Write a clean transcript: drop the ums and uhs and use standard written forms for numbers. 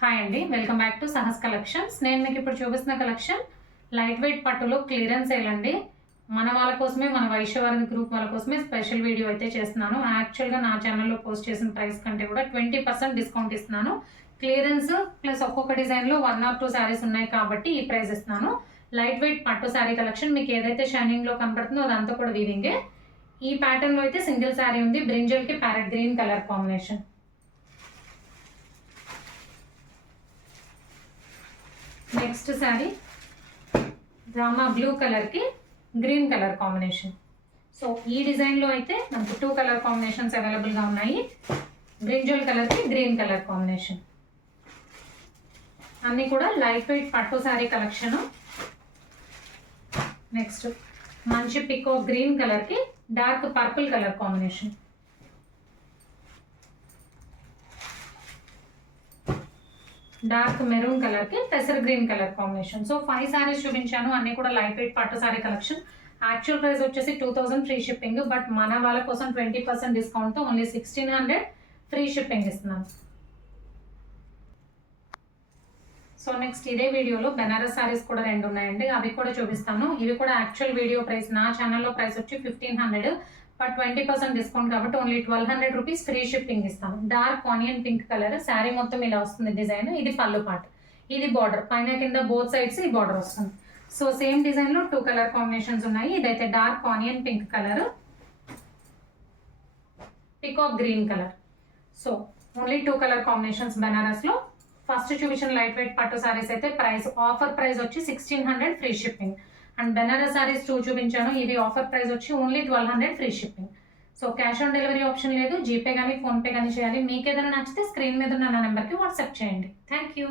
Hi అండి, welcome back to Sahas collections. నేను మీకు ఇప్పుడు చూపిస్తున్న కలెక్షన్ లైట్ వెయిట్ పట్టులో క్లియరెన్స్ సేల్ అండి. మన వాళ్ళ కోసమే, మన వైశ్యవారి గ్రూప్ వాళ్ళ కోసమే స్పెషల్ వీడియో అయితే చేస్తున్నాను. యాక్చువల్గా నా ఛానల్లో పోస్ట్ చేసిన ప్రైస్ కంటే కూడా 20% డిస్కౌంట్ ఇస్తున్నాను. క్లియరెన్స్ ప్లస్ ఒక్కొక్క డిజైన్లో 1 or 2 శారీస్ ఉన్నాయి కాబట్టి ఈ ప్రైస్ ఇస్తున్నాను. లైట్ వెయిట్ పట్టు శారీ కలెక్షన్ మీకు ఏదైతే షైనింగ్లో కనపడుతుందో అదంతా కూడా వీవింగే. ఈ ప్యాటర్న్లో అయితే సింగిల్ శారీ ఉంది, బ్రింజల్కి parrot green colour combination. Next sari drama blue కలర్కి గ్రీన్ కలర్ కాంబినేషన్. సో ఈ డిజైన్లో అయితే మనకు 2 కలర్ కాంబినేషన్స్ అవైలబుల్గా ఉన్నాయి. బ్రింజల్ కలర్కి గ్రీన్ కలర్ కాంబినేషన్. అన్నీ కూడా లైట్ వెయిట్ పట్టు శారీ కలెక్షన్. నెక్స్ట్ మంచి పికో గ్రీన్ కలర్కి dark purple colour combination. Dark maroon colour కి పెసర్ green colour combination. So 5 saris చూపించాను, అన్ని కూడా లైట్ వెయిట్ పట్టు శారీ కలెక్షన్. యాక్చువల్ ప్రైస్ వచ్చేసి 2000 ఫ్రీ షిప్పింగ్, బట్ మన వాళ్ళ కోసం 20% డిస్కౌంట్ తో ఓన్లీ 1600 ఫ్రీ షిప్పింగ్ ఇస్తున్నాను. సో నెక్స్ట్ ఇదే వీడియోలో బెనారస్ శారీస్ కూడా 2 ఉన్నాయండి, అవి కూడా చూపిస్తాను. ఇవి కూడా యాక్చువల్ వీడియో ప్రైస్ నా ఛానల్లో ప్రైస్ వచ్చి 1500, బట్ 20% డిస్కౌంట్ కాబట్టి ఓన్లీ 1200 రూపీస్ ఫ్రీ షిప్పింగ్ ఇస్తాను. Dark onion pink colour sari మొత్తం ఇలా వస్తుంది డిజైన్. ఇది పళ్ళు పార్ట్, ఇది బార్డర్, పైన కింద బోత్ సైడ్స్ ఈ బార్డర్ వస్తుంది. సో సేమ్ డిజైన్ లో 2 కలర్ కాంబినేషన్స్ ఉన్నాయి. ఇదైతే dark onion pink colour, peacock green colour. So only 2 colour combinations Banaras లో. ఫస్ట్ చూపించిన లైట్ వెయిట్ పట్టు సారీస్ అయితే ప్రైస్ ఆఫర్ ప్రైస్ వచ్చి 1600 free shipping. And Banaras saris 2 చూపించాను, ఇవి ఆఫర్ ప్రైస్ వచ్చి only 1200 free shipping. So cash on delivery option లేదు, జీపే కానీ ఫోన్పే కానీ చేయాలి. మీకు ఏదైనా నచ్చితే స్క్రీన్ మీద ఉన్న నా నెంబర్కి వాట్సాప్ చేయండి. Thank you.